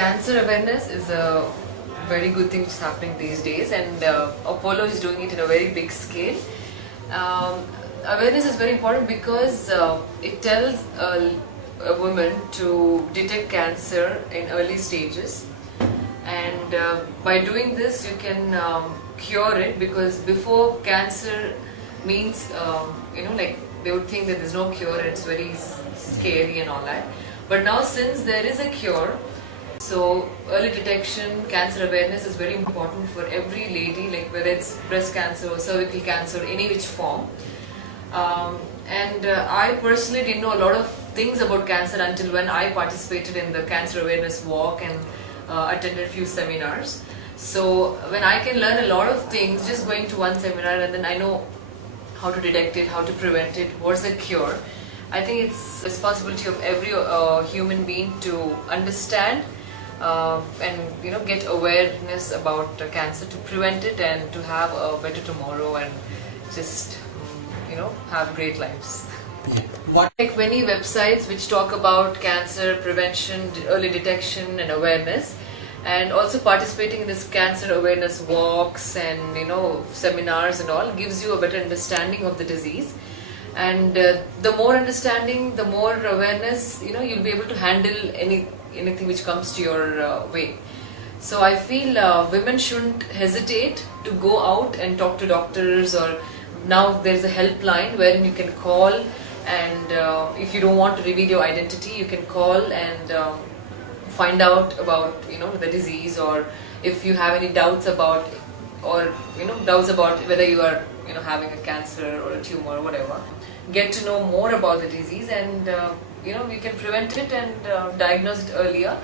Cancer awareness is a very good thing which is happening these days, and Apollo is doing it in a very big scale. Awareness is very important because it tells a woman to detect cancer in early stages, and by doing this you can cure it, because before cancer means like they would think that there's no cure and it's very scary and all that. But now, since there is a cure, so early detection, cancer awareness is very important for every lady, like whether it's breast cancer or cervical cancer, any which form. I personally didn't know a lot of things about cancer until when I participated in the cancer awareness walk and attended a few seminars. So when I can learn a lot of things just going to one seminar, and then I know how to detect it, how to prevent it, what's the cure. I think it's responsibility of every human being to understand and get awareness about cancer, to prevent it and to have a better tomorrow, and just have great lives. Like many websites which talk about cancer prevention, early detection and awareness, and also participating in this cancer awareness walks and seminars and all gives you a better understanding of the disease. And the more understanding, the more awareness, you'll be able to handle anything which comes to your way. So I feel women shouldn't hesitate to go out and talk to doctors, or now there's a helpline wherein you can call, and if you don't want to reveal your identity, you can call and find out about the disease, or if you have any doubts about, or doubts about whether you are having a cancer or a tumor or whatever. Get to know more about the disease, and you can prevent it and diagnose it earlier,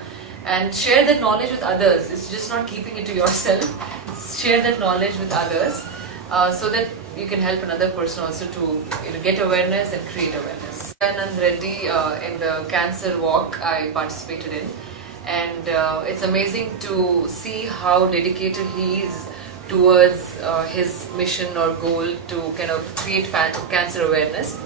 and share that knowledge with others. It's just not keeping it to yourself. Share that knowledge with others so that you can help another person also to get awareness and create awareness. Anand Reddy, in the cancer walk I participated in, and it's amazing to see how dedicated he is towards his mission or goal to kind of create cancer awareness.